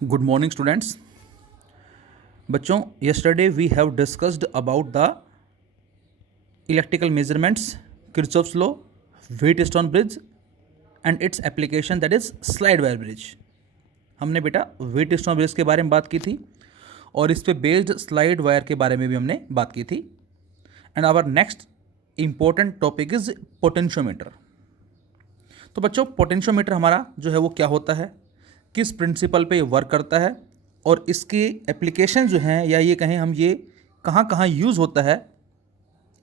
Good morning, students. बच्चों, yesterday we have discussed about the electrical measurements, Kirchhoff's law, Wheatstone bridge and its application, that is slide wire bridge. हमने बेटा Wheatstone bridge के बारे में बात की थी और इस पे बेस्ड स्लाइड वायर के बारे में भी हमने बात की थी. And our next important topic is potentiometer. तो बच्चों, पोटेंशियोमीटर हमारा जो है वो क्या होता है, किस प्रिंसिपल पे वर्क करता है और इसके एप्लीकेशन जो हैं या ये कहें हम ये कहाँ कहाँ यूज़ होता है,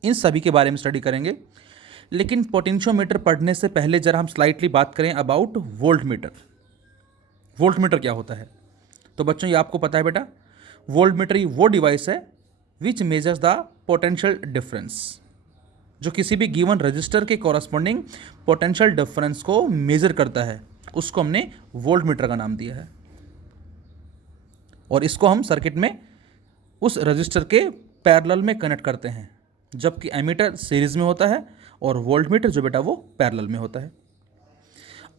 इन सभी के बारे में स्टडी करेंगे. लेकिन पोटेंशियोमीटर पढ़ने से पहले जरा हम स्लाइटली बात करें about volt meter. Volt meter क्या होता है? तो बच्चों ये आपको पता है बेटा, वोल्ट मीटर ही वो डिवाइस है विच मेजर्स द पोटेंशियल डिफरेंस, जो किसी भी गिवन रजिस्टर के कॉरस्पॉन्डिंग पोटेंशियल डिफरेंस को मेजर करता है. उसको हमने वोल्ट मीटर का नाम दिया है और इसको हम सर्किट में उस रजिस्टर के पैरेलल में कनेक्ट करते हैं, जबकि एमीटर सीरीज में होता है और वोल्ट मीटर जो बेटा वो पैरेलल में होता है.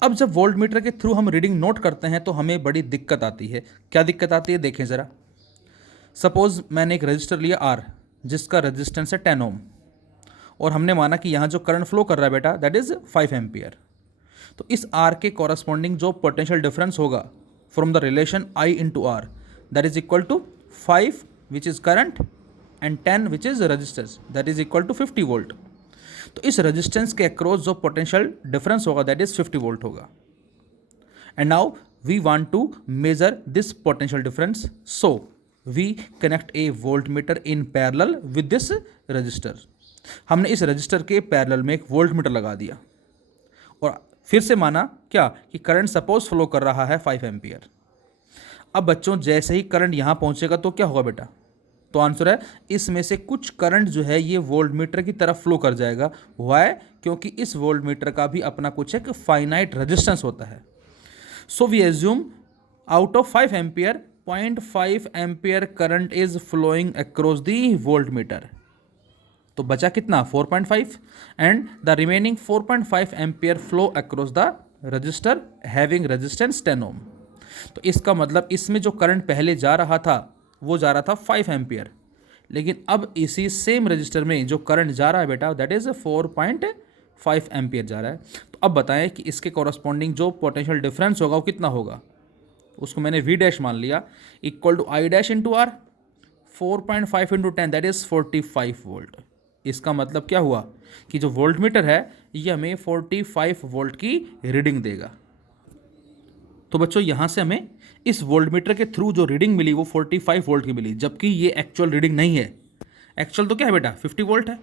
अब जब वोल्ट मीटर के थ्रू हम रीडिंग नोट करते हैं तो हमें बड़ी दिक्कत आती है. क्या दिक्कत आती है देखें ज़रा. सपोज मैंने एक रजिस्टर लिया R जिसका रेजिस्टेंस है 10 ओम और हमने माना कि यहाँ जो करंट फ्लो कर रहा है बेटा दैट इज़ 5 एम्पियर. तो इस R के कॉरस्पॉन्डिंग जो पोटेंशियल डिफरेंस होगा from the relation I into R that is equal to 5 which is current and 10 which is resistance that is equal to 50 volt. तो इस रेजिस्टेंस के अक्रॉस जो potential difference होगा दैट इज 50 वोल्ट होगा. And now we want to measure this potential difference, so we connect a voltmeter in parallel with this resistor. हमने इस register के parallel में एक वोल्ट मीटर लगा दिया और फिर से माना क्या कि करंट सपोज फ्लो कर रहा है 5 एम्पियर. अब बच्चों जैसे ही करंट यहाँ पहुँचेगा तो क्या होगा बेटा? तो आंसर है इसमें से कुछ करंट जो है ये वोल्ट मीटर की तरफ फ्लो कर जाएगा. वाई? क्योंकि इस वोल्ट मीटर का भी अपना कुछ एक फाइनाइट रेजिस्टेंस होता है. So we assume out of 5 ampere 0.5 ampere current is flowing across the voltmeter. तो बचा कितना? 4.5 and the remaining 4.5 ampere flow across the resistor having resistance 10 ohm. तो इसका मतलब इसमें जो करंट पहले जा रहा था वो जा रहा था 5 एम्पियर, लेकिन अब इसी सेम रजिस्टर में जो करंट जा रहा है बेटा दैट इज़ 4.5 एम्पियर जा रहा है. तो अब बताएं कि इसके कॉरस्पॉन्डिंग जो पोटेंशियल डिफरेंस होगा वो कितना होगा. उसको मैंने V डैश मान लिया equal to I dash into R. 4.5 into 10 that is 45 volt. इसका मतलब क्या हुआ कि जो वोल्ट मीटर है ये हमें 45 वोल्ट की रीडिंग देगा. तो बच्चों यहाँ से हमें इस वोल्ट मीटर के थ्रू जो रीडिंग मिली वो 45 वोल्ट की मिली, जबकि ये एक्चुअल रीडिंग नहीं है. एक्चुअल तो क्या है बेटा 50 वोल्ट है.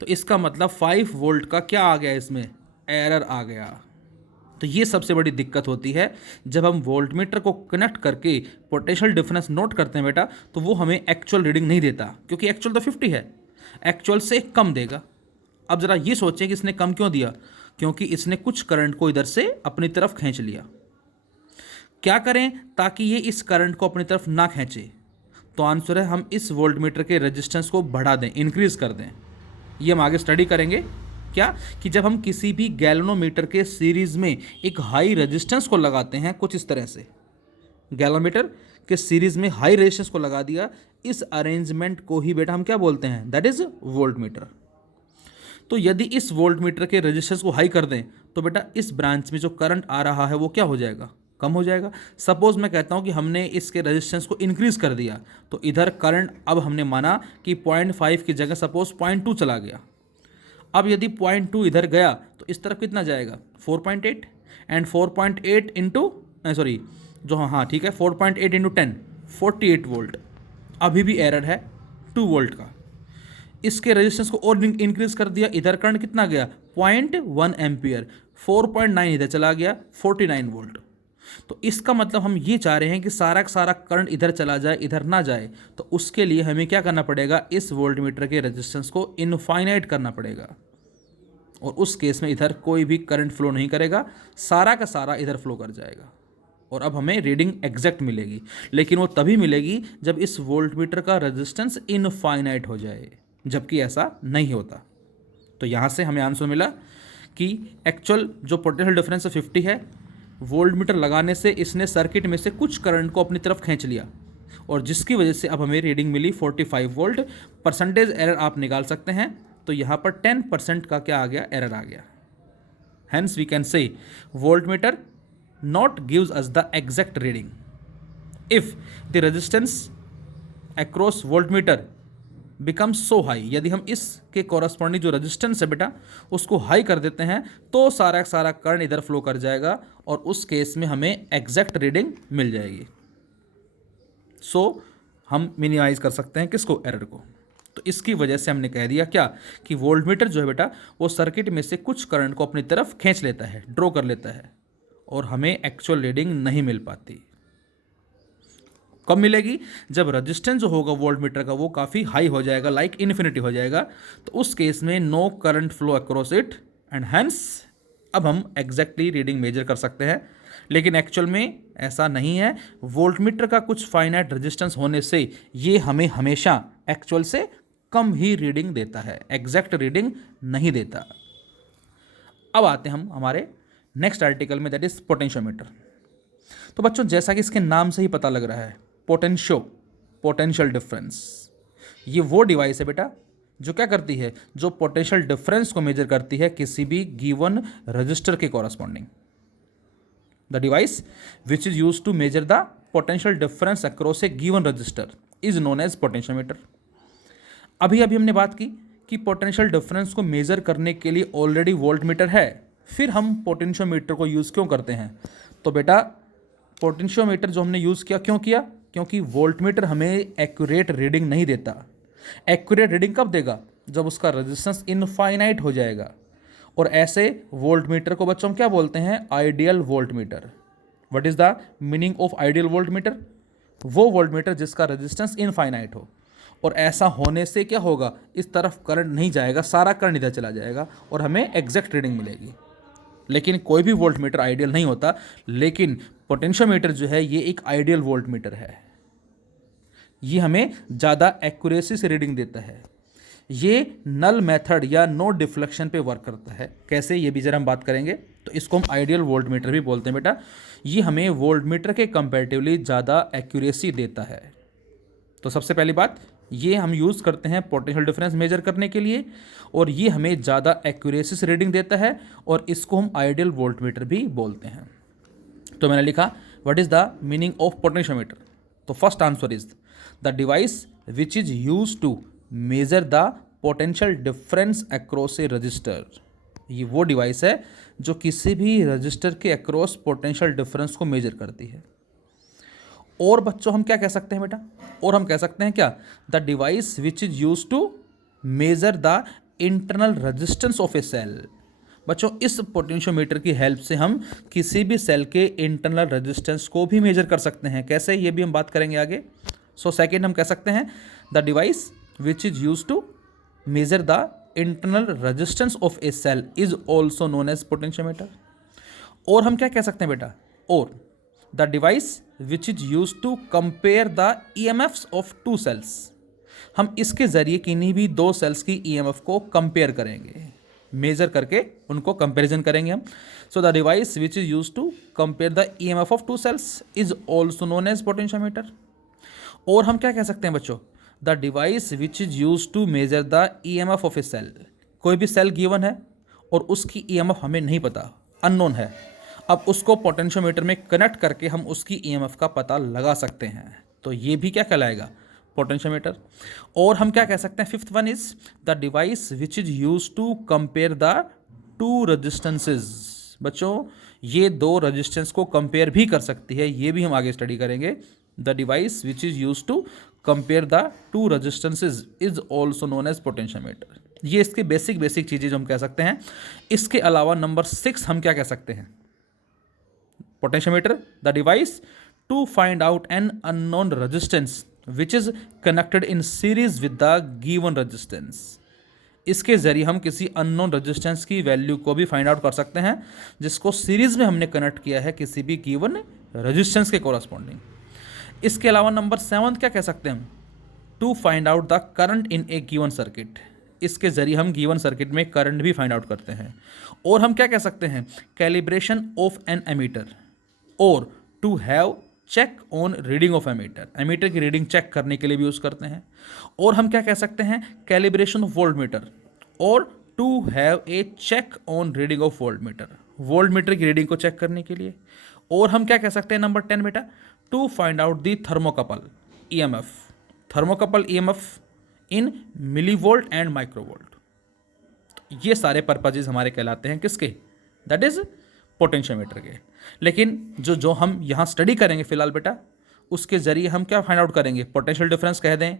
तो इसका मतलब 5 वोल्ट का क्या आ गया, इसमें एरर आ गया. तो ये सबसे बड़ी दिक्कत होती है जब हम वोल्ट मीटर को कनेक्ट करके पोटेंशियल डिफरेंस नोट करते हैं बेटा, तो वो हमें एक्चुअल रीडिंग नहीं देता, क्योंकि एक्चुअल तो 50 है, एक्चुअल से कम देगा. अब ज़रा ये सोचें कि इसने कम क्यों दिया, क्योंकि इसने कुछ करंट को इधर से अपनी तरफ खींच लिया. क्या करें ताकि ये इस करंट को अपनी तरफ ना खींचे? तो आंसर है हम इस वोल्ट मीटर के रेजिस्टेंस को बढ़ा दें, इंक्रीज कर दें. ये हम आगे स्टडी करेंगे. क्या कि जब हम किसी भी गैल्वेनोमीटर के सीरीज में एक हाई रेजिस्टेंस को लगाते हैं कुछ इस तरह से, गैल्वेनोमीटर के सीरीज में हाई रेजिस्टेंस को लगा दिया, इस अरेंजमेंट को ही बेटा हम क्या बोलते हैं, दैट इज वोल्ट मीटर. तो यदि इस वोल्ट मीटर के रेजिस्टेंस को हाई कर दें तो बेटा इस ब्रांच में जो करंट आ रहा है वो क्या हो जाएगा, कम हो जाएगा. सपोज मैं कहता हूँ कि हमने इसके रेजिस्टेंस को इंक्रीज कर दिया, तो इधर करंट अब हमने माना कि 0.5 की जगह सपोज 0.2 चला गया. अब यदि 0.2 इधर गया तो इस तरफ कितना जाएगा, 4.8 एंड 4.8 इंटू सॉरी जो हाँ ठीक है 4.8 इंटू 10 48 वोल्ट. अभी भी एरर है 2 वोल्ट का. इसके रेजिस्टेंस को और इंक्रीज कर दिया, इधर करंट कितना गया 0.1 एम्पियर, 4.9 इधर चला गया 49 वोल्ट. तो इसका मतलब हम ये चाह रहे हैं कि सारा का सारा करंट इधर चला जाए, इधर ना जाए. तो उसके लिए हमें क्या करना पड़ेगा, इस वोल्ट मीटर के रेजिस्टेंस को इनफाइनाइट करना पड़ेगा और उस केस में इधर कोई भी करंट फ्लो नहीं करेगा, सारा का सारा इधर फ्लो कर जाएगा और अब हमें रीडिंग एग्जैक्ट मिलेगी. लेकिन वो तभी मिलेगी जब इस वोल्ट मीटर का रेजिस्टेंस इनफाइनाइट हो जाए, जबकि ऐसा नहीं होता. तो यहाँ से हमें आंसर मिला कि एक्चुअल जो पोटेंशियल डिफरेंस 50 है वोल्टमीटर लगाने से इसने सर्किट में से कुछ करंट को अपनी तरफ खींच लिया और जिसकी वजह से अब हमें रीडिंग मिली 45 वोल्ट। परसेंटेज एरर आप निकाल सकते हैं, तो यहाँ पर 10% का क्या आ गया, एरर आ गया। Hence we can say voltmeter not gives us the exact reading. If the resistance across voltmeter becomes so high, यदि हम इसके कॉरस्पॉन्डिंग जो रेजिस्टेंस है बेटा उसको हाई कर देते हैं तो सारा सारा करंट इधर फ्लो कर जाएगा और उस केस में हमें एग्जैक्ट रीडिंग मिल जाएगी। सो हम मिनिमाइज कर सकते हैं किसको, एरर को। तो इसकी वजह से हमने कह दिया क्या कि वोल्टमीटर जो है बेटा वो सर्किट में से कुछ करंट को अपनी तरफ खींच लेता है, ड्रॉ कर लेता है और हमें एक्चुअल रीडिंग नहीं मिल पाती। कब मिलेगी, जब रेजिस्टेंस जो होगा वोल्टमीटर का वो काफ़ी हाई हो जाएगा, लाइक इन्फिनिटी हो जाएगा, तो उस केस में no current flow across it and hence अब हम एग्जैक्टली रीडिंग मेजर कर सकते हैं। लेकिन एक्चुअल में ऐसा नहीं है। वोल्टमीटर का कुछ फाइनाइट रेजिस्टेंस होने से ये हमें हमेशा एक्चुअल से कम ही रीडिंग देता है, एग्जैक्ट रीडिंग नहीं देता। अब आते हैं हम हमारे नेक्स्ट आर्टिकल में, दैट इज पोटेंशियोमीटर। तो बच्चों जैसा कि इसके नाम से ही पता लग रहा है, पोटेंशियल डिफरेंस, ये वो डिवाइस है बेटा जो क्या करती है, जो पोटेंशियल डिफरेंस को मेजर करती है किसी भी गिवन रजिस्टर के corresponding. The device which is use to measure the potential difference across a given resistor is known as potentiometer. अभी हमने बात की कि पोटेंशियल डिफरेंस को मेजर करने के लिए ऑलरेडी वोल्टमीटर है, फिर हम पोटेंशियोमीटर को यूज़ क्यों करते हैं। तो बेटा पोटेंशियोमीटर जो हमने यूज़ किया, क्यों किया, क्योंकि वोल्टमीटर हमें एक्यूरेट रीडिंग नहीं देता। एक्यूरेट रीडिंग कब देगा, जब उसका रेजिस्टेंस इनफाइनाइट हो जाएगा। और ऐसे वोल्टमीटर को बच्चों हम क्या बोलते हैं, ideal voltmeter. What is the meaning of ideal voltmeter, वो वोल्टमीटर जिसका रेजिस्टेंस इनफाइनाइट हो। और ऐसा होने से क्या होगा, इस तरफ करंट नहीं जाएगा, सारा करंट इधर चला जाएगा और हमें एग्जैक्ट रीडिंग मिलेगी। लेकिन कोई भी वोल्टमीटर आइडियल नहीं होता, लेकिन पोटेंशियोमीटर जो है ये एक आइडियल वोल्टमीटर है। ये हमें ज़्यादा एक्यूरेसी से रीडिंग देता है। ये नल मेथड या नो डिफ्लेक्शन पे वर्क करता है। कैसे, ये भी जरा हम बात करेंगे। तो इसको हम आइडियल वोल्टमीटर भी बोलते हैं बेटा। ये हमें वोल्टमीटर के कंपैरेटिवली ज़्यादा एक्यूरेसी देता है। तो सबसे पहली बात, ये हम यूज़ करते हैं पोटेंशियल डिफरेंस मेजर करने के लिए और ये हमें ज़्यादा एक्यूरेसी से रीडिंग देता है और इसको हम आइडियल वोल्टमीटर भी बोलते हैं। तो मैंने लिखा what is the meaning of potentiometer. तो first answer is the device which is use to measure the potential difference across a register. ये वो डिवाइस है जो किसी भी रजिस्टर के अक्रॉस पोटेंशियल डिफरेंस को मेजर करती है। और बच्चों हम क्या कह सकते हैं बेटा, और हम कह सकते हैं क्या, the device which is use to measure the internal resistance of a cell. बच्चों इस पोटेंशियोमीटर की हेल्प से हम किसी भी सेल के इंटरनल रेजिस्टेंस को भी मेजर कर सकते हैं। कैसे, ये भी हम बात करेंगे आगे। सो सेकेंड हम कह सकते हैं the device which is use to measure the internal resistance of a cell is also known as potentiometer. और हम क्या कह सकते हैं बेटा, और the device which is use to compare the EMFs of two cells. हम इसके जरिए किन्हीं भी दो सेल्स की EMF को कंपेयर करेंगे, मेजर करके उनको कंपेरिजन करेंगे हम। So the device which is use to compare the EMF of two cells is also known as potentiometer. और हम क्या कह सकते हैं बच्चों, the device which is use to measure the EMF of a cell. कोई भी सेल गिवन है और उसकी EMF हमें नहीं पता, अननोन है। अब उसको पोटेंशियोमीटर में कनेक्ट करके हम उसकी EMF का पता लगा सकते हैं। तो ये भी क्या कहलाएगा, पोटेंशियोमीटर। और हम क्या कह सकते हैं, fifth one is the device which is use to compare the two resistances. बच्चों ये दो रेजिस्टेंस को कंपेयर भी कर सकती है, ये भी हम आगे स्टडी करेंगे। The device which is use to compare the two resistances is also known as potentiometer. ये इसकी बेसिक चीज़ें जो हम कह सकते हैं। इसके अलावा नंबर 6 हम क्या कह सकते हैं, potentiometer the device to find out an unknown resistance which is connected in series with the given resistance. इसके जरिए हम किसी अननोन रेजिस्टेंस की वैल्यू को भी फाइंड आउट कर सकते हैं जिसको सीरीज में हमने कनेक्ट किया है किसी भी गिवन रेजिस्टेंस के कोरस्पॉन्डिंग। इसके अलावा नंबर 7 क्या कह सकते हैं हम, to find out the current in a given circuit. इसके जरिए हम गिवन सर्किट में करंट भी फाइंड आउट करते हैं। और हम क्या कह सकते हैं, कैलिब्रेशन ऑफ एन एमीटर। और to have check on reading of ammeter, ammeter की रीडिंग चेक करने के लिए भी यूज़ करते हैं। और हम क्या कह सकते हैं, कैलिब्रेशन ऑफ वोल्ट मीटर, और to have a check on reading of voltmeter, voltmeter की रीडिंग को चेक करने के लिए। और हम क्या कह सकते हैं नंबर 10 बेटा, to find out the thermocouple EMF, thermocouple EMF in millivolt and microvolt. ये सारे पर्पजेज हमारे कहलाते हैं किसके, दैट इज पोटेंशियोमीटर के। लेकिन जो हम यहाँ स्टडी करेंगे फिलहाल बेटा, उसके जरिए हम क्या फाइंड आउट करेंगे, पोटेंशियल डिफरेंस कह दें,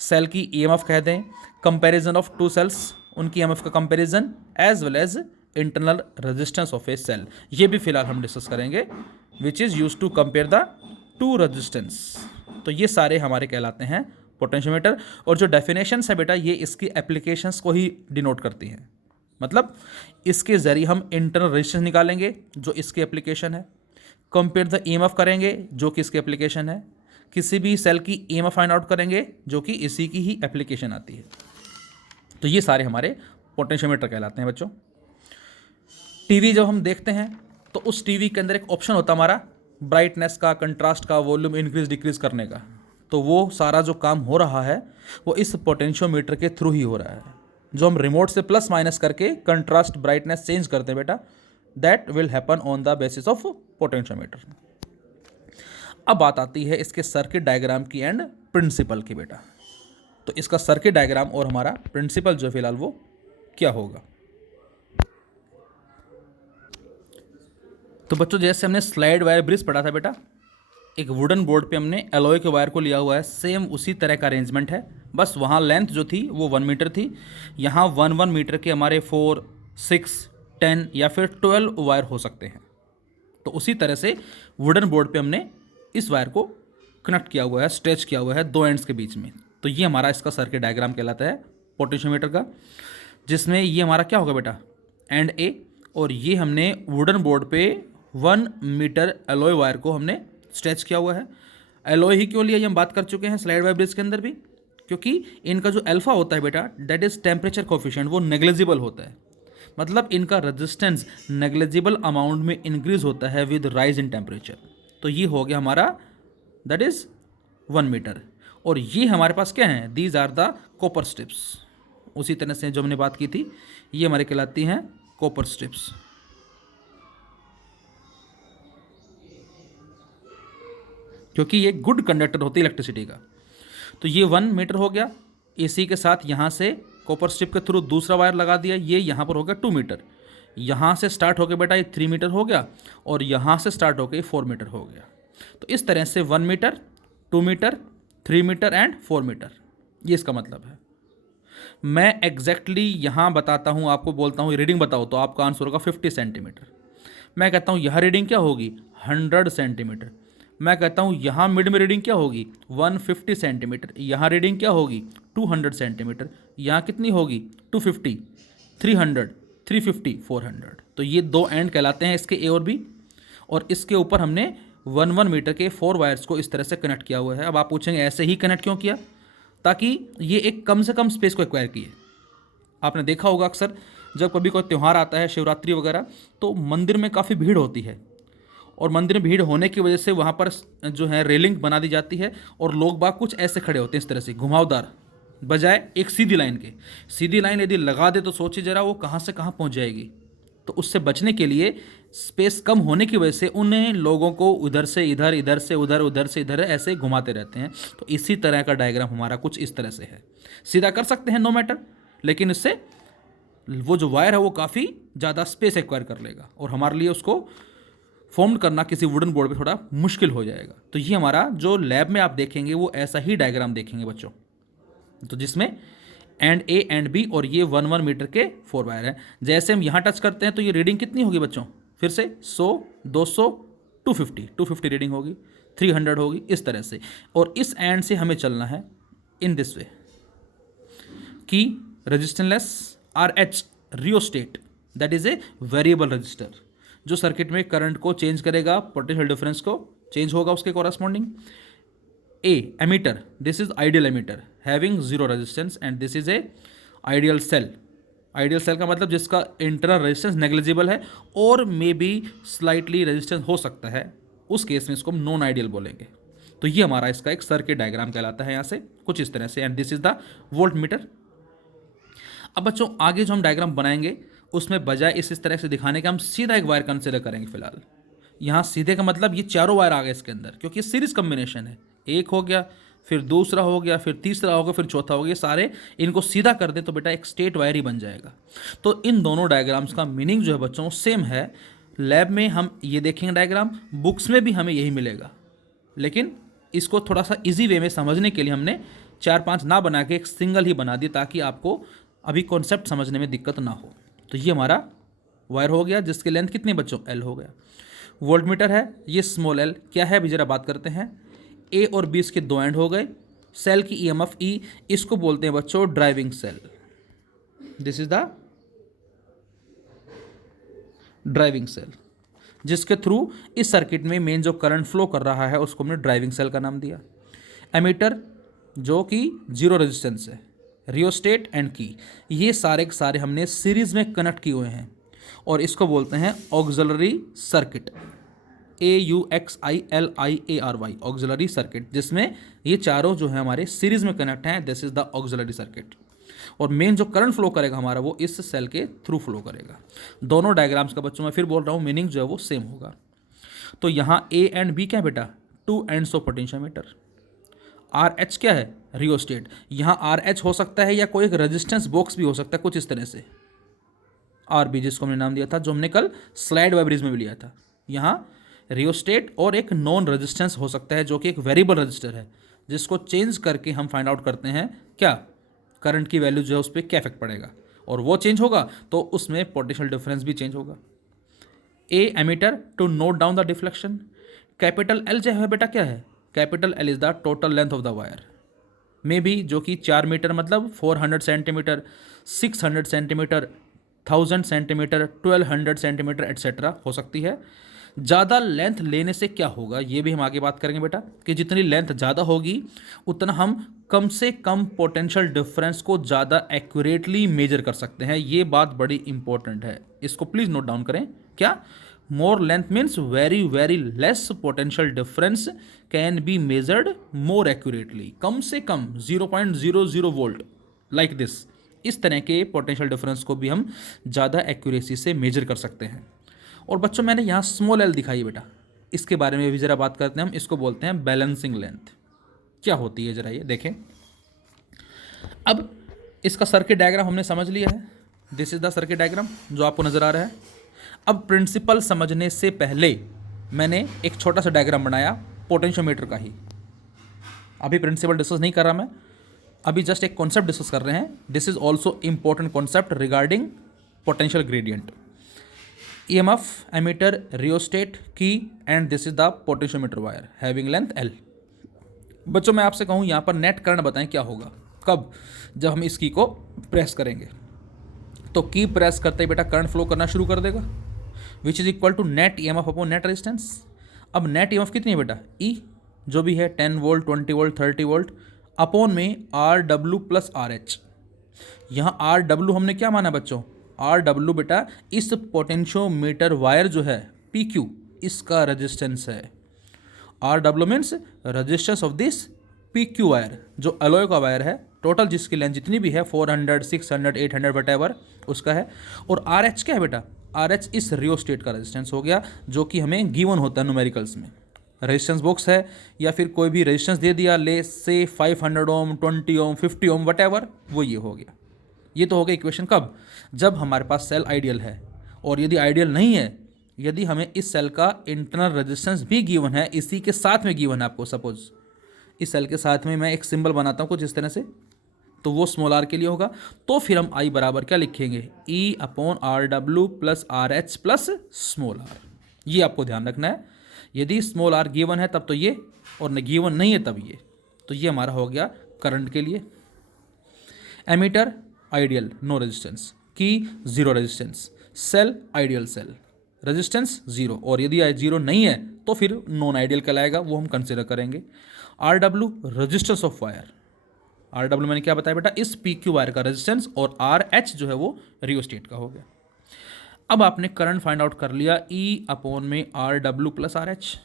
सेल की ईएमएफ कह दें, कंपैरिजन ऑफ टू सेल्स, उनकी ईएमएफ का comparison, as well as internal resistance of a cell, ये भी फिलहाल हम डिस्कस करेंगे, which is use to compare the two resistance. तो ये सारे हमारे कहलाते हैं पोटेंशियोमीटर। और जो डेफिनेशंस है बेटा, ये इसकी एप्लीकेशंस को ही डिनोट करती हैं। मतलब इसके ज़रिए हम इंटरनल रेजिस्टेंस निकालेंगे जो इसकी एप्लीकेशन है, कंपेयर द ईएमएफ करेंगे जो कि इसकी एप्लीकेशन है, किसी भी सेल की ईएमएफ फाइंड आउट करेंगे जो कि इसी की ही एप्लीकेशन आती है। तो ये सारे हमारे पोटेंशियोमीटर कहलाते हैं बच्चों। टीवी जब हम देखते हैं तो उस टीवी के अंदर एक ऑप्शन होता है हमारा ब्राइटनेस का, कंट्रास्ट का, वॉल्यूम इंक्रीज डिक्रीज करने का। तो वो सारा जो काम हो रहा है वो इस पोटेंशियोमीटर के थ्रू ही हो रहा है। जो हम रिमोट से प्लस माइनस करके कंट्रास्ट ब्राइटनेस चेंज करते हैं बेटा, that will happen on the basis of potentiometer. अब बात आती है इसके सर्किट डायग्राम की एंड प्रिंसिपल की बेटा। तो इसका सर्किट डायग्राम और हमारा प्रिंसिपल जो फिलहाल वो क्या होगा। तो बच्चों जैसे हमने स्लाइड वायर ब्रिज पढ़ा था बेटा, एक वुडन बोर्ड पे हमने एलॉय के वायर को लिया हुआ है, सेम उसी तरह का अरेंजमेंट है, बस वहाँ लेंथ जो थी वो 1 मीटर थी, यहाँ 1 मीटर के हमारे 4, 6, 10 या फिर 12 वायर हो सकते हैं। तो उसी तरह से वुडन बोर्ड पे हमने इस वायर को कनेक्ट किया हुआ है, स्ट्रेच किया हुआ है दो एंड्स के बीच में। तो ये हमारा इसका सर्किट डायग्राम कहलाता है पोटेंशियोमीटर का, जिसमें ये हमारा क्या होगा बेटा, एंड ए, और ये हमने वुडन बोर्ड पे 1 मीटर एलॉय वायर को हमने स्ट्रेच किया हुआ है। एलॉय ही क्यों लिया ये हम बात कर चुके हैं स्लाइड वायर ब्रिज के अंदर भी, क्योंकि इनका जो अल्फा होता है बेटा, दैट इज टेम्परेचर कोफिशिएंट, वो नेग्लिजिबल होता है। मतलब इनका रेजिस्टेंस नेग्लिजिबल अमाउंट में इंक्रीज होता है विद राइज इन टेम्परेचर। तो ये हो गया हमारा दैट इज 1 मीटर। और ये हमारे पास क्या है, these are the copper strips. उसी तरह से जो हमने बात की थी, ये हमारे कहलाती हैं कॉपर स्ट्रिप्स। क्योंकि ये गुड कंडक्टर होती है इलेक्ट्रिसिटी का। तो ये 1 मीटर हो गया, एसी के साथ यहाँ से कॉपर स्ट्रिप के थ्रू दूसरा वायर लगा दिया, ये यहाँ पर हो गया 2 मीटर। यहाँ से स्टार्ट होकर बेटा ये 3 मीटर हो गया, और यहाँ से स्टार्ट होकर ये 4 मीटर हो गया। तो इस तरह से 1 metre, 2 metre, 3 metre and 4 metre, ये इसका मतलब है। मैं एग्जैक्टली यहाँ बताता हूँ आपको, बोलता हूँ रीडिंग बताओ, तो आपका आंसर होगा 50 सेंटीमीटर। मैं कहता हूँ यहाँ रीडिंग क्या होगी, 100 सेंटीमीटर। मैं कहता हूँ यहाँ मिड में रीडिंग क्या होगी, 150 सेंटीमीटर। यहाँ रीडिंग क्या होगी, 200 सेंटीमीटर। यहाँ कितनी होगी, 250, 300, 350, 400। तो ये दो एंड कहलाते हैं इसके, ए और बी। और इसके ऊपर हमने 1 मीटर के 4 वायर्स को इस तरह से कनेक्ट किया हुआ है। अब आप पूछेंगे ऐसे ही कनेक्ट क्यों किया, ताकि ये एक कम से कम स्पेस को एक्वायर किए। आपने देखा होगा अक्सर जब कभी कोई त्यौहार आता है, शिवरात्रि वगैरह, तो मंदिर में काफ़ी भीड़ होती है, और मंदिर में भीड़ होने की वजह से वहाँ पर जो है रेलिंग बना दी जाती है, और लोग बाग कुछ ऐसे खड़े होते हैं इस तरह से घुमावदार, बजाय एक सीधी लाइन के। सीधी लाइन यदि लगा दे तो सोचिए जरा वो कहाँ से कहाँ पहुँच जाएगी। तो उससे बचने के लिए स्पेस कम होने की वजह से उन्हें लोगों को उधर से इधर, इधर से उधर, उधर से इधर ऐसे घुमाते रहते हैं। तो इसी तरह का डायग्राम हमारा कुछ इस तरह से है। सीधा कर सकते हैं नो मैटर, लेकिन इससे वो जो वायर है वो काफ़ी ज़्यादा स्पेस एक्वायर कर लेगा, और हमारे लिए उसको फॉर्म करना किसी वुडन बोर्ड पे थोड़ा मुश्किल हो जाएगा। तो ये हमारा जो लैब में आप देखेंगे वो ऐसा ही डायग्राम देखेंगे बच्चों, तो जिसमें एंड ए एंड बी, और ये 1 मीटर के 4 वायर हैं। जैसे हम यहाँ टच करते हैं तो ये रीडिंग कितनी होगी बच्चों, फिर से 100, 200, 250 रीडिंग होगी, 300 होगी, इस तरह से। और इस एंड से हमें चलना है इन दिस वे कि resistanceless RH rheostat, that is a variable resistor, जो सर्किट में करंट को चेंज करेगा, पोटेंशियल डिफरेंस को चेंज होगा उसके corresponding. A ammeter, this is ideal ammeter having 0 resistance, and this is a ideal cell. Ideal cell का मतलब जिसका इंटरनल रेजिस्टेंस नेग्लिजिबल है, और मे बी स्लाइटली रेजिस्टेंस हो सकता है, उस केस में इसको हम नॉन आइडियल बोलेंगे। तो ये हमारा इसका एक सर्किट डायग्राम कहलाता है यहाँ से कुछ इस तरह से, and this is the volt meter. अब बच्चों आगे जो हम डायग्राम बनाएंगे उसमें बजाय इस तरह से दिखाने के हम सीधा एक वायर कंसिडर करेंगे फिलहाल। यहाँ सीधे का मतलब ये चारों वायर आ गए इसके अंदर, क्योंकि ये सीरीज कॉम्बिनेशन है। एक हो गया, फिर दूसरा हो गया, फिर तीसरा हो गया, फिर चौथा हो गया, सारे इनको सीधा कर दें तो बेटा एक स्ट्रेट वायर ही बन जाएगा। तो इन दोनों डायग्राम्स का मीनिंग जो है बच्चों सेम है। लैब में हम ये देखेंगे डायग्राम, बुक्स में भी हमें यही मिलेगा, लेकिन इसको थोड़ा सा इजी वे में समझने के लिए हमने 4-5 ना बना के एक सिंगल ही बना दिया, ताकि आपको अभी कॉन्सेप्ट समझने में दिक्कत ना हो। तो ये हमारा वायर हो गया जिसकी लेंथ कितनी बच्चों, एल हो गया। वोल्ट मीटर है, ये स्मॉल एल क्या है अभी जरा बात करते हैं। ए और बी इसके दो एंड हो गए। सेल की ईएमएफ ई, इसको बोलते हैं बच्चों driving cell. This is the driving cell, जिसके थ्रू इस सर्किट में मेन जो करंट फ्लो कर रहा है उसको हमने ड्राइविंग सेल का नाम दिया। एमीटर जो कि जीरो रेजिस्टेंस है, रियोस्टेट एंड की, ये सारे के सारे हमने सीरीज में कनेक्ट किए हुए हैं और इसको बोलते हैं auxiliary circuit, AUXILIARY, auxiliary circuit, जिसमें ये चारों जो है हमारे सीरीज में कनेक्ट हैं। This is the auxiliary circuit. और मेन जो करंट फ्लो करेगा हमारा वो इस सेल के थ्रू फ्लो करेगा। दोनों डायग्राम्स का बच्चों मैं फिर बोल रहा हूँ मीनिंग जो है वो सेम होगा। तो यहाँ ए एंड बी क्या है बेटा, two ends of potentiometer. RH क्या है, रियोस्टेट। यहाँ RH हो सकता है या कोई एक रेजिस्टेंस बॉक्स भी हो सकता है कुछ इस तरह से, RB जिसको हमने नाम दिया था, जो हमने कल स्लाइड वेबरीज में भी लिया था। यहाँ रियोस्टेट और एक नॉन रेजिस्टेंस हो सकता है जो कि एक वेरिएबल रजिस्टर है, जिसको चेंज करके हम फाइंड आउट करते हैं क्या करंट की वैल्यू जो है उस पर क्या इफेक्ट पड़ेगा, और वो चेंज होगा तो उसमें पोटेंशियल डिफरेंस भी चेंज होगा। A ammeter to note down the deflection. Capital L जो है बेटा क्या है, capital L is the total length of the wire में भी, जो कि 4 मीटर मतलब 400 centimetre, 600 centimetre, 1000 centimetre, 1200 centimetre et cetera हो सकती है। ज़्यादा लेंथ लेने से क्या होगा ये भी हम आगे बात करेंगे बेटा, कि जितनी लेंथ ज़्यादा होगी उतना हम कम से कम पोटेंशियल डिफरेंस को ज़्यादा एक्यूरेटली मेजर कर सकते हैं। ये बात बड़ी इंपॉर्टेंट है, इसको प्लीज़ नोट डाउन करें। क्या, more length means very very less potential difference can be measured more accurately. कम से कम 0.00 वोल्ट लाइक दिस, इस तरह के पोटेंशियल डिफरेंस को भी हम ज़्यादा एक्यूरेसी से मेजर कर सकते हैं। और बच्चों मैंने यहाँ स्मॉल एल दिखाई बेटा, इसके बारे में भी ज़रा बात करते हैं हम। इसको बोलते हैं बैलेंसिंग लेंथ। क्या होती है ज़रा ये देखें। अब इसका सर्किट डायग्राम हमने समझ लिया है। This is the circuit diagram जो आपको नज़र आ रहा है। अब प्रिंसिपल समझने से पहले मैंने एक छोटा सा डायग्राम बनाया पोटेंशियोमीटर का ही। अभी प्रिंसिपल डिस्कस नहीं कर रहा मैं, अभी जस्ट एक कॉन्सेप्ट डिस्कस कर रहे हैं। This is also important concept regarding potential gradient. EMF, ammeter, rheostat, key, and this is the potentiometer wire having length L। बच्चों मैं आपसे कहूँ यहाँ पर नेट करंट बताएं क्या होगा, कब, जब हम इस की को प्रेस करेंगे तो की प्रेस करते ही बेटा करंट फ्लो करना शुरू कर देगा, which is equal to net EMF upon net resistance. अब नेट EMF कितनी है बेटा, E जो भी है 10 वोल्ट, 20 वोल्ट, 30 वोल्ट, अपॉन में RW प्लस RH। यहाँ RW हमने क्या माना बच्चों, RW बेटा इस पोटेंशियोमीटर वायर जो है PQ इसका रेजिस्टेंस है। RW means resistance of this PQ wire, जो अलॉय का वायर है, टोटल जिसकी लेंथ जितनी भी है 400, 600, 800 वटेवर उसका है। और RH क्या है बेटा, RH इस रियोस्टेट का रेजिस्टेंस हो गया, जो कि हमें गिवन होता है न्यूमेरिकल्स में। रेजिस्टेंस बॉक्स है या फिर कोई भी रेजिस्टेंस दे दिया, ले से 500 ओम, 20 ओम, 50 ओम वटेवर, वो ये हो गया। ये तो हो गया इक्वेशन कब, जब हमारे पास सेल आइडियल है। और यदि आइडियल नहीं है, यदि हमें इस सेल का इंटरनल रेजिस्टेंस भी गिवन है, इसी के साथ में गिवन है आपको, सपोज इस सेल के साथ में मैं एक सिंबल बनाता हूँ कुछ इस तरह से, तो वो स्मॉल r के लिए होगा। तो फिर हम I बराबर क्या लिखेंगे, E upon RW plus RH plus small r। ये आपको ध्यान रखना है, यदि स्मॉल r गिवन है तब तो ये, और न गिवन नहीं है तब ये। तो ये हमारा हो गया करंट के लिए। एमीटर आइडियल नो रेजिस्टेंस, की zero resistance, cell ideal cell resistance zero, और यदि जीरो नहीं है तो फिर नॉन आइडियल कहलाएगा, वो हम कंसिडर करेंगे। RW resistance of wire, RW मैंने क्या बताया बेटा, इस PQ वायर का रेजिस्टेंस, और RH जो है वो रियोस्टेट का हो गया। अब आपने करंट फाइंड आउट कर लिया E अपॉन में RW प्लस RH।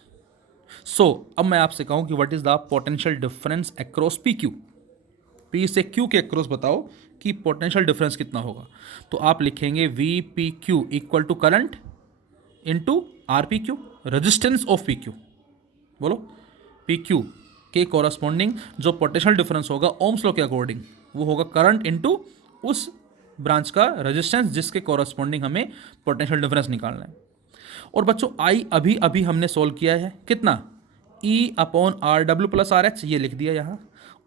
अब मैं आपसे कहूँ कि what is the potential difference across P Q, P से क्यू के अक्रॉस बताओ कि पोटेंशियल डिफरेंस कितना होगा। तो आप लिखेंगे V P Q equal to current into R P Q, resistance of P Q. बोलो, पी क्यू के कॉरस्पॉन्डिंग जो पोटेंशियल डिफरेंस होगा ओम्स लॉ के अकॉर्डिंग वो होगा करंट इंटू उस ब्रांच का रेजिस्टेंस जिसके कॉरस्पॉन्डिंग हमें पोटेंशियल डिफरेंस निकालना है। और बच्चों आई अभी अभी हमने सोल्व किया है, कितना, ई upon R W plus R H, ये लिख दिया यहाँ।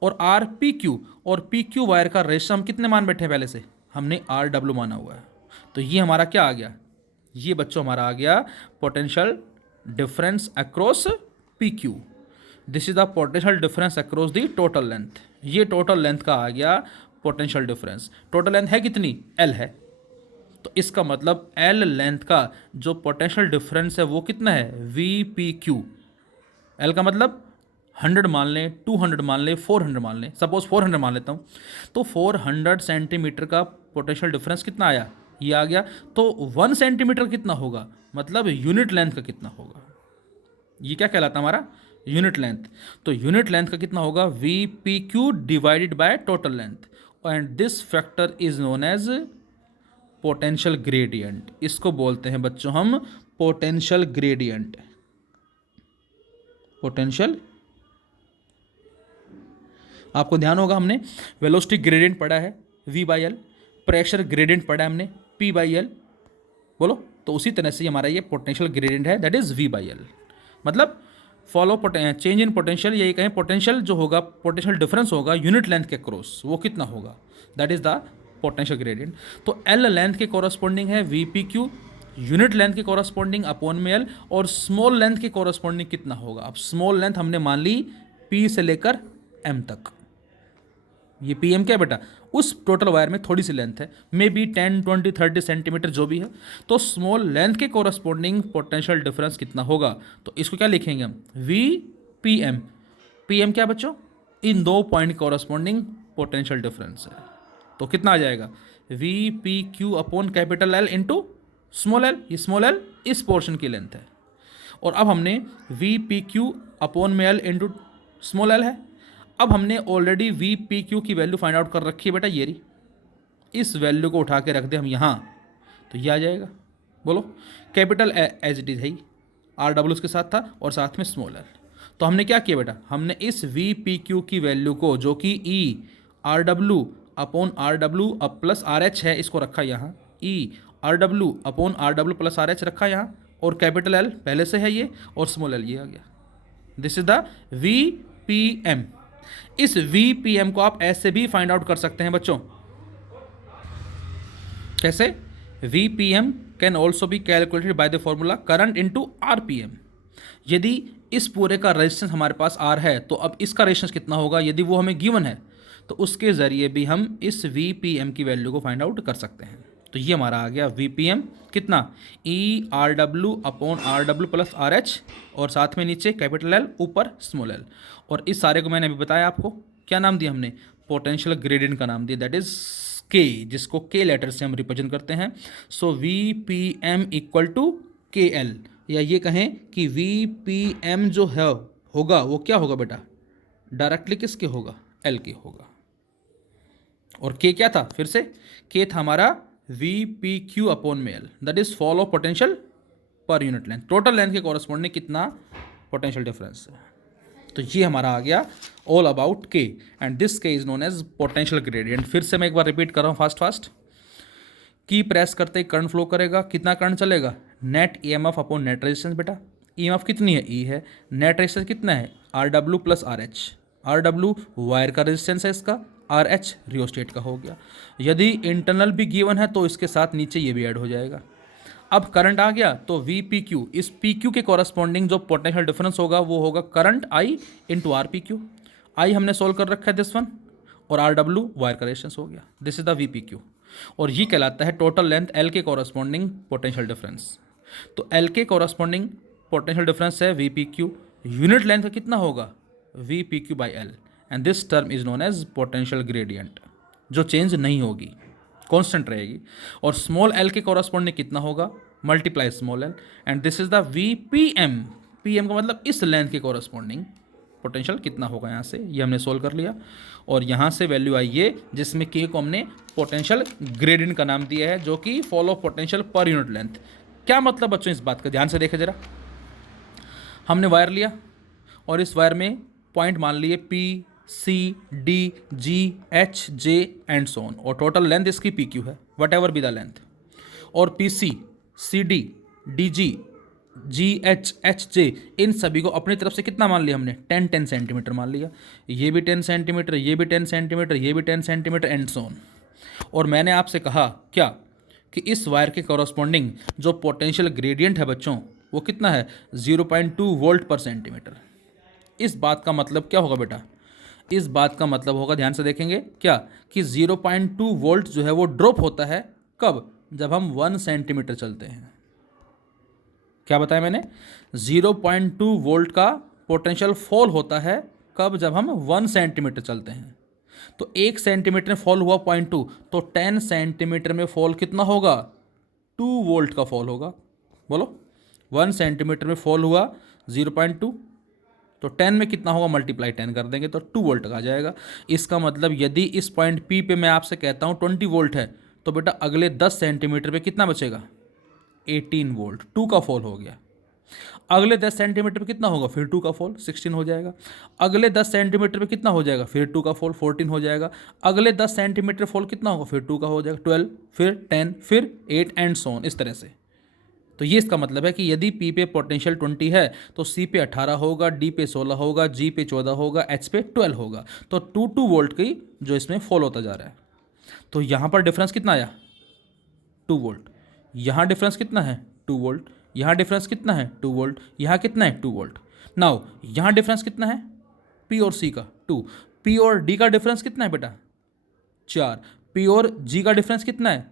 और आर पी क्यू, और पी क्यू वायर का रेशियो हम कितने मान बैठे हैं, पहले से हमने आर डब्ल्यू माना हुआ है। तो ये हमारा क्या आ गया, ये बच्चों हमारा आ गया potential difference across P Q. This is the potential difference across the total length. ये टोटल लेंथ का आ गया पोटेंशियल डिफरेंस। टोटल लेंथ है कितनी, एल है, तो इसका मतलब एल लेंथ का जो पोटेंशियल डिफरेंस है वो कितना है, वी पी क्यू। एल का मतलब 100 मान लें, 200 मान लें, 400 मान लें, सपोज 400 मान लेता हूँ, तो 400 सेंटीमीटर का पोटेंशियल डिफरेंस कितना आया, ये आ गया। तो 1 सेंटीमीटर कितना होगा, मतलब यूनिट लेंथ का कितना होगा, ये क्या कहलाता है हमारा, यूनिट लेंथ। तो यूनिट लेंथ का कितना होगा, V P Q divided by total length, and this factor is known as potential gradient. इसको बोलते हैं बच्चों हम पोटेंशियल ग्रेडियंट। पोटेंशियल, आपको ध्यान होगा हमने वेलोसिटी ग्रेडियंट पढ़ा है v by L, pressure gradient पढ़ा है हमने p बाई एल। बोलो, तो उसी तरह से हमारा ये पोटेंशियल ग्रेडियंट है, that is v by L. मतलब फॉलो चेंज इन पोटेंशियल, यही कहें पोटेंशियल जो होगा, पोटेंशियल डिफरेंस होगा यूनिट लेंथ के क्रॉस, वो कितना होगा, that is the potential gradient. तो एल लेंथ के कॉरस्पॉन्डिंग है V P Q, unit length के कॉरस्पॉन्डिंग अपॉन में एल, और स्मॉल लेंथ के कॉरस्पॉन्डिंग कितना होगा। अब स्मॉल लेंथ हमने मान ली पी से लेकर एम तक, ये पी एम क्या है बेटा, उस टोटल वायर में थोड़ी सी लेंथ है, मे बी 10, 20, 30 सेंटीमीटर जो भी है। तो स्मॉल लेंथ के कॉरस्पॉन्डिंग पोटेंशियल डिफरेंस कितना होगा, तो इसको क्या लिखेंगे हम, V P M. P M क्या बच्चों, इन दो पॉइंट कॉरस्पॉन्डिंग पोटेंशियल डिफरेंस है। तो कितना आ जाएगा, we P Q upon capital L into small L, ये स्मॉल एल इस पोर्शन की लेंथ है। और अब हमने वी पी क्यू अपॉन में एल इंटू स्मॉल एल है। अब हमने ऑलरेडी वी पी क्यू की वैल्यू फाइंड आउट कर रखी है बेटा, ये रही, इस वैल्यू को उठा के रख दे हम यहाँ, तो ये आ जाएगा। बोलो, कैपिटल एज इट इज है, आर डब्ल्यू उसके साथ था और साथ में स्मॉल एल। तो हमने क्या किया बेटा, हमने इस वी पी क्यू की वैल्यू को जो कि E R W upon R W अब प्लस आर एच है, इसको रखा यहाँ, E R W upon R W plus R H रखा यहाँ, और कैपिटल एल पहले से है ये, और स्मॉल एल ये आ गया। This is the V P M. इस वी पी एम को आप ऐसे भी फाइंड आउट कर सकते हैं बच्चों, कैसे, V P M can also be calculated by the formula current into R P M. यदि इस पूरे का रेजिस्टेंस हमारे पास आर है, तो अब इसका रेजिस्टेंस कितना होगा, यदि वो हमें गिवन है, तो उसके ज़रिए भी हम इस वी पी एम की वैल्यू को फाइंड आउट कर सकते हैं। तो ये हमारा आ गया वी पी एम कितना, E R W upon R W plus R H, और साथ में नीचे कैपिटल एल, ऊपर स्मॉल एल। और इस सारे को मैंने अभी बताया आपको, क्या नाम दिया हमने, पोटेंशियल ग्रेडियंट का नाम दिया, दैट इज के, जिसको के लेटर से हम रिप्रेजेंट करते हैं। So V P M equal to K L, या ये कहें कि वी पी एम जो है होगा वो क्या होगा बेटा, डायरेक्टली किसके होगा, एल के होगा। और के क्या था, फिर से के था हमारा वी पी क्यू अपॉन में L, that is fall of potential per unit length, total length के कॉरस्पॉन्डिंग कितना पोटेंशियल डिफरेंस है। तो ये हमारा आ गया all about K, and this K is known as potential gradient. फिर से मैं एक बार रिपीट कर रहा हूँ फास्ट, की प्रेस करते ही करंट फ्लो करेगा, कितना करंट चलेगा, net E M F upon net resistance. बेटा ई एम एफ कितनी है, ई है, नेट रेजिस्टेंस कितना है, R W plus R H, are W wire का रेजिस्टेंस है इसका, आर एच रियोस्टेट का हो गया। यदि इंटरनल भी गिवन है तो इसके साथ नीचे ये भी ऐड हो जाएगा। अब करंट आ गया, तो वी पी क्यू, इस पी क्यू के कॉरस्पॉन्डिंग जो पोटेंशियल डिफरेंस होगा वो होगा current I into R P Q. I हमने सोल्व कर रखा है दिस वन, और आर डब्ल्यू वायर का रेजिस्टेंस हो गया, this is the V P Q. और ये कहलाता है टोटल लेंथ एल के कॉरस्पॉन्डिंग पोटेंशियल डिफरेंस। तो एल के कॉरस्पॉन्डिंग पोटेंशियल डिफरेंस है V P Q, unit length का कितना होगा, V P Q by L, and this term is known as potential gradient, जो चेंज नहीं होगी, कांस्टेंट रहेगी। और स्मॉल एल के कॉरस्पॉन्डिंग कितना होगा, multiply small L, and this is the V P M. P M का मतलब इस लेंथ के कॉरस्पॉन्डिंग पोटेंशियल कितना होगा। यहाँ से ये हमने सोल्व कर लिया और यहाँ से वैल्यू आई है जिसमें के को हमने पोटेंशियल ग्रेडियंट का नाम दिया है, जो कि fall of potential per unit length. क्या मतलब बच्चों इस बात का, ध्यान से देखें जरा। हमने वायर लिया और इस वायर में पॉइंट मान लिए P, C, D, G, H, J and so on, और टोटल लेंथ इसकी पी क्यू है, whatever be the length. और P C, C D, D G, G H, H J, इन सभी को अपनी तरफ से कितना मान लिया हमने, 10 सेंटीमीटर मान लिया। ये भी 10 सेंटीमीटर, ये भी 10 सेंटीमीटर, ये भी 10 सेंटीमीटर एंड सो ऑन। और मैंने आपसे कहा क्या कि इस वायर के कॉरस्पॉन्डिंग जो पोटेंशियल ग्रेडियंट है बच्चों वो कितना है, 0.2 वोल्ट पर सेंटीमीटर। इस बात का मतलब क्या होगा बेटा, इस बात का मतलब होगा, ध्यान से देखेंगे क्या, कि 0.2 वोल्ट जो है वो ड्रॉप होता है कब, जब हम 1 सेंटीमीटर चलते हैं। क्या बताया मैंने, 0.2 वोल्ट का पोटेंशियल फॉल होता है कब, जब हम 1 सेंटीमीटर चलते हैं। तो 1 सेंटीमीटर में फॉल हुआ 0.2, तो 10 सेंटीमीटर में फॉल कितना होगा, 2 वोल्ट का फॉल होगा। बोलो, 1 सेंटीमीटर में फॉल हुआ 0.2, तो 10 में कितना होगा, मल्टीप्लाई 10 कर देंगे तो 2 वोल्ट आ जाएगा। इसका मतलब यदि इस पॉइंट पी पे मैं आपसे कहता हूँ 20 वोल्ट है, तो बेटा अगले 10 सेंटीमीटर पे कितना बचेगा, 18 वोल्ट, 2 का फॉल हो गया। अगले 10 सेंटीमीटर पे कितना होगा, फिर 2 का फॉल 16 हो जाएगा। अगले 10 सेंटीमीटर पे कितना हो जाएगा, फिर 2 का फॉल 14 हो जाएगा। अगले 10 सेंटीमीटर फॉल कितना होगा, फिर 2 का हो जाएगा 12, फिर 10, फिर 8 एंड सो ऑन, इस तरह से। तो ये इसका मतलब है कि यदि पी पे पोटेंशियल 20 है तो सी पे 18 होगा, डी पे 16 होगा, जी पे 14 होगा, एच पे 12 होगा। तो 2 वोल्ट की जो इसमें फॉल होता जा रहा है। तो यहाँ पर डिफरेंस कितना आया, 2 वोल्ट। यहाँ डिफरेंस कितना है, 2 वोल्ट। यहाँ डिफरेंस कितना है, 2 वोल्ट। यहाँ कितना है, 2 वोल्ट। नाउ यहाँ डिफरेंस कितना है, पी और सी का 2। पी और डी का डिफरेंस कितना है बेटा, 4। पी और जी का डिफरेंस कितना है,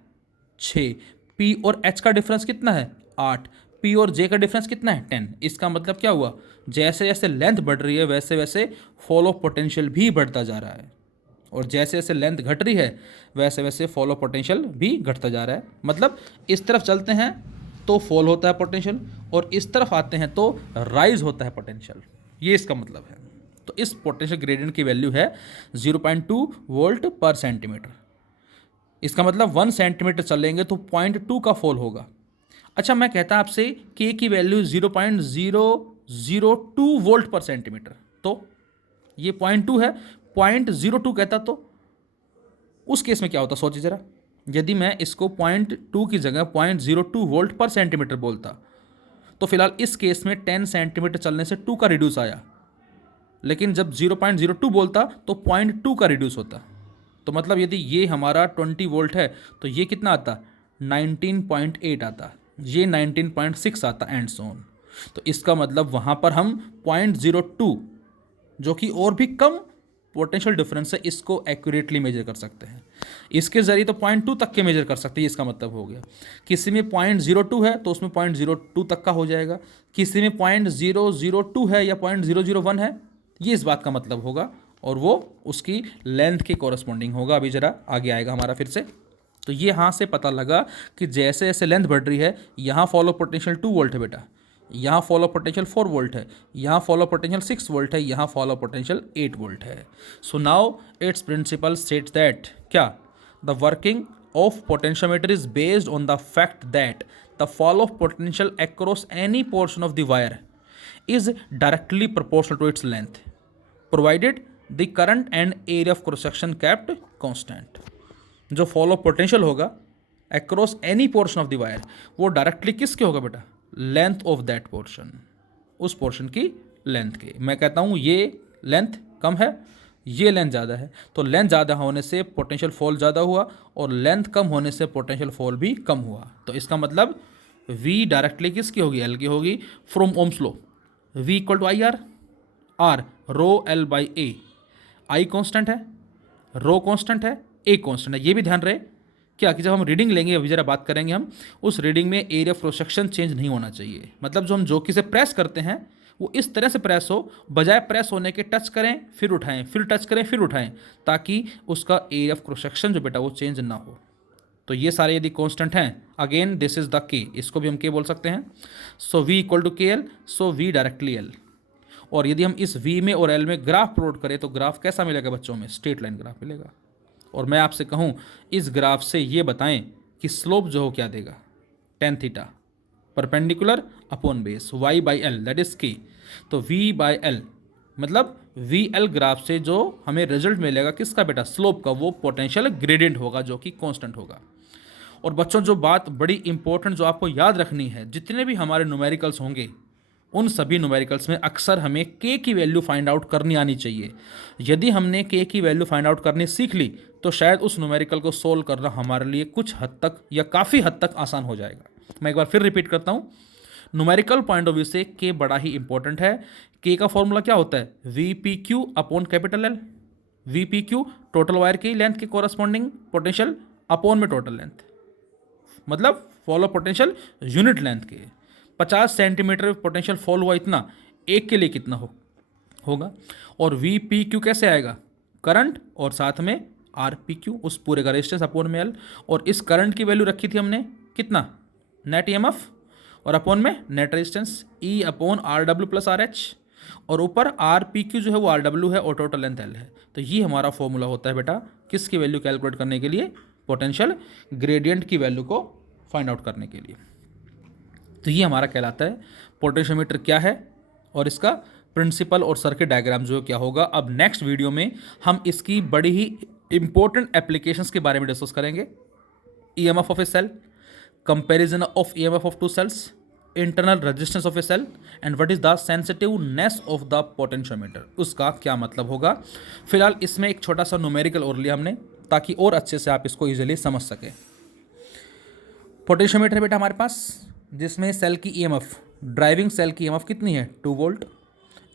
6। पी और एच का डिफरेंस कितना है, 8। पी और जे का डिफरेंस कितना है, 10। इसका मतलब क्या हुआ, जैसे जैसे लेंथ बढ़ रही है वैसे वैसे फॉल ऑफ पोटेंशियल भी बढ़ता जा रहा है, और जैसे जैसे लेंथ घट रही है वैसे वैसे फॉल ऑफ पोटेंशियल भी घटता जा रहा है। मतलब इस तरफ चलते हैं तो फॉल होता है पोटेंशियल, और इस तरफ आते हैं तो राइज होता है पोटेंशियल, ये इसका मतलब है। तो इस पोटेंशियल ग्रेडियंट की वैल्यू है 0.2 वोल्ट पर सेंटीमीटर। इसका मतलब 1 सेंटीमीटर चलेंगे तो 0.2 का फॉल होगा। अच्छा, मैं कहता आपसे के की वैल्यू 0.002 वोल्ट पर सेंटीमीटर, तो ये 0.2 है, 0.02 कहता तो उस केस में क्या होता, सोचिए जरा। यदि मैं इसको 0.2 की जगह 0.02 वोल्ट पर सेंटीमीटर बोलता, तो फिलहाल इस केस में 10 सेंटीमीटर चलने से 2 का रिड्यूस आया, लेकिन जब 0.02 बोलता तो 0.2 का रिड्यूस होता। तो मतलब यदि ये हमारा 20 वोल्ट है तो ये कितना आता, 19.8 आता, ये 19.6 आता एंड सो ऑन। तो इसका मतलब वहाँ पर हम 0.02 जो कि और भी कम पोटेंशियल डिफरेंस है इसको एक्यूरेटली मेजर कर सकते हैं। इसके ज़रिए तो 0.2 तक के मेजर कर सकते हैं। इसका मतलब हो गया किसी में 0.02 है तो उसमें 0.02 तक का हो जाएगा, किसी में 0.002 है या 0.001 है, ये इस बात का मतलब होगा, और वो उसकी लेंथ के कॉरस्पॉन्डिंग होगा। अभी ज़रा आगे आएगा हमारा फिर से। तो ये यहाँ से पता लगा कि जैसे जैसे लेंथ बढ़ रही है, यहाँ फॉलो पोटेंशियल 2 वोल्ट है बेटा, यहाँ फॉलो पोटेंशियल 4 वोल्ट है, यहाँ फॉलो पोटेंशियल 6 वोल्ट है, यहाँ फॉलो पोटेंशियल 8 वोल्ट है। So now its principle states that क्या, the working of potentiometer is based on the fact that the fall of potential across any portion of the wire is directly proportional to its length provided the current and area of cross section kept constant. जो fall of potential होगा across any portion of the wire वो directly किसके होगा बेटा, length of that portion, उस portion की length के। मैं कहता हूँ ये लेंथ कम है, ये लेंथ ज़्यादा है, तो लेंथ ज़्यादा होने से पोटेंशियल फॉल ज़्यादा हुआ, और लेंथ कम होने से पोटेंशियल फॉल भी कम हुआ। तो इसका मतलब V डायरेक्टली किसकी होगी, L की होगी। From ohm's law V equal to IR, R rho L by A, I constant है, रो कॉन्स्टेंट है, A कॉन्स्टेंट है। ये भी ध्यान रहे क्या कि जब हम रीडिंग लेंगे, अभी जरा बात करेंगे हम, उस रीडिंग में area of cross section change नहीं होना चाहिए। मतलब जो हम जोकी से प्रेस करते हैं वो इस तरह से प्रेस हो, बजाय प्रेस होने के टच करें फिर उठाएं, फिर टच करें फिर उठाएं, ताकि उसका एरिया ऑफ क्रॉस सेक्शन जो बेटा वो चेंज ना हो। तो ये सारे यदि कांस्टेंट हैं, अगेन दिस इज द के, इसको भी हम के बोल सकते हैं। सो v equal to K L, so v directly L. और यदि हम इस v में और l में ग्राफ प्लॉट करें तो ग्राफ कैसा मिलेगा बच्चों में? स्ट्रेट लाइन ग्राफ मिलेगा। और मैं आपसे कहूँ इस ग्राफ से ये बताएं कि स्लोप जो हो क्या देगा? tan theta perpendicular upon base y by L, that is के। तो v बाई एल मतलब वी एल ग्राफ से जो हमें रिजल्ट मिलेगा किसका बेटा? स्लोप का, वो पोटेंशियल ग्रेडियंट होगा जो कि कांस्टेंट होगा। और बच्चों जो बात बड़ी इंपॉर्टेंट जो आपको याद रखनी है, जितने भी हमारे न्यूमेरिकल्स होंगे उन सभी न्यूमेरिकल्स में अक्सर हमें के की वैल्यू फाइंड आउट करनी आनी चाहिए। यदि हमने के की वैल्यू फाइंड आउट करनी सीख ली तो शायद उस न्यूमेरिकल को सोल्व करना हमारे लिए कुछ हद तक या काफ़ी हद तक आसान हो जाएगा। मैं एक बार फिर रिपीट करता हूँ, न्यूमेरिकल पॉइंट ऑफ व्यू से के बड़ा ही इंपॉर्टेंट है। के का फॉर्मूला क्या होता है? V P Q upon capital L. We P Q total wire की लेंथ के कोरस्पॉन्डिंग पोटेंशियल अपॉन में टोटल लेंथ, मतलब फॉलो पोटेंशियल यूनिट लेंथ के। 50 सेंटीमीटर पोटेंशियल फॉल हुआ, इतना एक के लिए कितना होगा? और वी पी क्यू कैसे आएगा? करंट और साथ में आर पी क्यू, उस पूरे का रेजिस्टेंस अपॉन में एल। और इस करंट की वैल्यू रखी थी हमने कितना? नेट ईएमएफ, और अपॉन में नेट रेजिस्टेंस ई upon R W plus R H, और ऊपर आर पी क्यू जो है वो आर डब्ल्यू है और टोटल लेंथ एल है। तो ये हमारा फॉर्मूला होता है बेटा किसकी वैल्यू कैलकुलेट करने के लिए? पोटेंशियल ग्रेडियंट की वैल्यू को फाइंड आउट करने के लिए। तो ये हमारा कहलाता है पोटेंशियोमीटर क्या है और इसका प्रिंसिपल और सर्किट डायग्राम जो क्या होगा। अब नेक्स्ट वीडियो में हम इसकी बड़ी ही इंपॉर्टेंट एप्लीकेशंस के बारे में डिस्कस करेंगे। EMF of a cell, comparison of EMF of two cells, internal resistance of a cell, and what is the sensitiveness of the potentiometer, उसका क्या मतलब होगा। फिलहाल इसमें एक छोटा सा न्यूमेरिकल और लिया हमने ताकि और अच्छे से आप इसको इजीली समझ सकें। पोटेंशियोमीटर बेटा हमारे पास, जिसमें सेल की ईएमएफ, ड्राइविंग सेल की ईएमएफ कितनी है? 2 वोल्ट।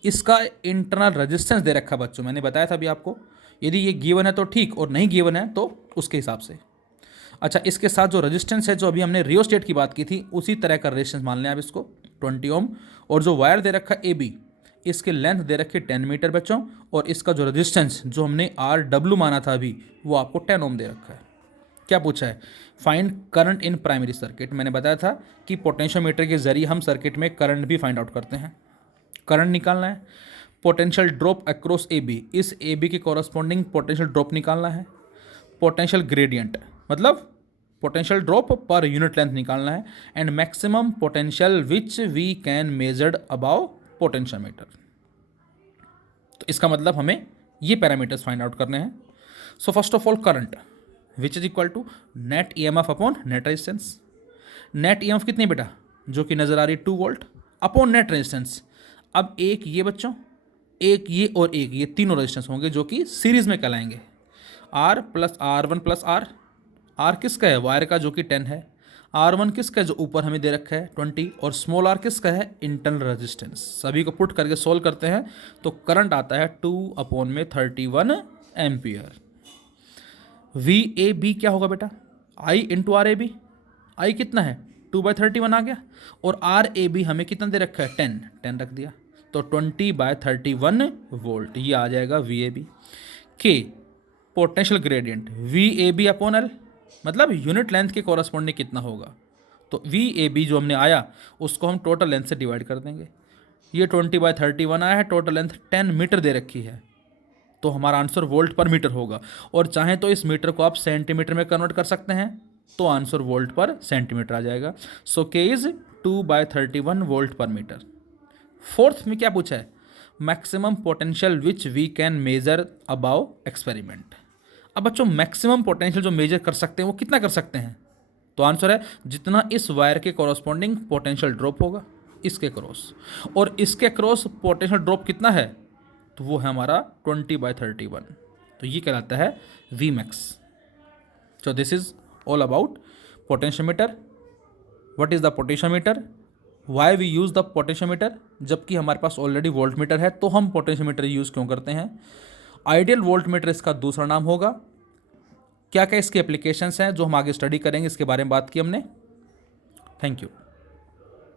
इसका इंटरनल रेजिस्टेंस दे रखा बच्चों, मैंने बताया था अभी आपको। यदि ये गिवन है तो ठीक, और नहीं गिवन है तो उसके हिसाब से। अच्छा, इसके साथ जो रेजिस्टेंस है, जो अभी हमने रियोस्टेट की बात की थी, उसी तरह का रेजिस्टेंस मान लें आप इसको 20 ओम। और जो वायर दे रखा ए बी, इसकी लेंथ दे रखी 10 मीटर बच्चों, और इसका जो रेजिस्टेंस जो हमने आर डब्ल्यू माना था अभी, वो आपको 10 ओम दे रखा है। क्या पूछा है? Find current in primary circuit. मैंने बताया था कि पोटेंशियोमीटर के जरिए हम सर्किट में करंट भी फाइंड आउट करते हैं। करंट निकालना है। Potential drop across A B, इस ए बी के कॉरस्पॉन्डिंग पोटेंशियल ड्रॉप निकालना है। पोटेंशियल ग्रेडियंट मतलब potential drop per unit length निकालना है। And maximum potential which we can measured about potentiometer. तो इसका मतलब हमें ये पैरामीटर्स फाइंड आउट करने हैं। So first of all current which is equal to net EMF upon net resistance. Net EMF कितनी बेटा? जो कि नजर आ रही 2 वोल्ट अपॉन नेट रेजिस्टेंस। अब एक ये बच्चों, एक ये और एक ये, तीनों रेजिस्टेंस होंगे जो कि सीरीज में कहलाएंगे। R plus R one plus R. R किसका है? वायर का, जो कि 10 है। आर वन किसका है? जो ऊपर हमें दे रखा है 20। और स्मॉल आर किसका है? Internal resistance. सभी को पुट करके सोल्व करते हैं तो करंट आता है 2 अपॉन में 31 एम्पियर। वी ए बी क्या होगा बेटा? आई इंटू आर ए बी। आई कितना है? 2/31 आ गया। और आर ए बी हमें कितना दे रखा है? 10 रख दिया, तो 20/31 वोल्ट, ये आ जाएगा V A B. K potential gradient V A B upon L, मतलब यूनिट लेंथ के कॉरस्पॉन्डिंग कितना होगा? तो वी ए बी जो हमने आया उसको हम टोटल लेंथ से डिवाइड कर देंगे। ये 20/31 आया है, टोटल लेंथ 10 मीटर दे रखी है, तो हमारा आंसर वोल्ट पर मीटर होगा। और चाहें तो इस मीटर को आप सेंटीमीटर में कन्वर्ट कर सकते हैं, तो आंसर वोल्ट पर सेंटीमीटर आ जाएगा। So K is 2/31 volt per metre. Fourth में क्या पूछा है? Maximum potential which we can measure about experiment. अब बच्चों मैक्सिमम पोटेंशियल जो मेजर कर सकते हैं वो कितना कर सकते हैं? तो आंसर है जितना इस वायर के कॉरस्पॉन्डिंग पोटेंशियल ड्रॉप होगा इसके क्रॉस, और इसके क्रॉस पोटेंशियल ड्रॉप कितना है? तो वो है हमारा 20/31। तो ये कहलाता है V max. So this is all about potentiometer. What is the potentiometer, why we use the potentiometer. जबकि हमारे पास ऑलरेडी वोल्ट मीटर है तो हम पोटेंशियोमीटर यूज़ क्यों करते हैं? आइडियल वोल्ट मीटर इसका दूसरा नाम होगा। क्या क्या इसकी एप्लीकेशंस हैं जो हम आगे स्टडी करेंगे, इसके बारे में बात की हमने। Thank you.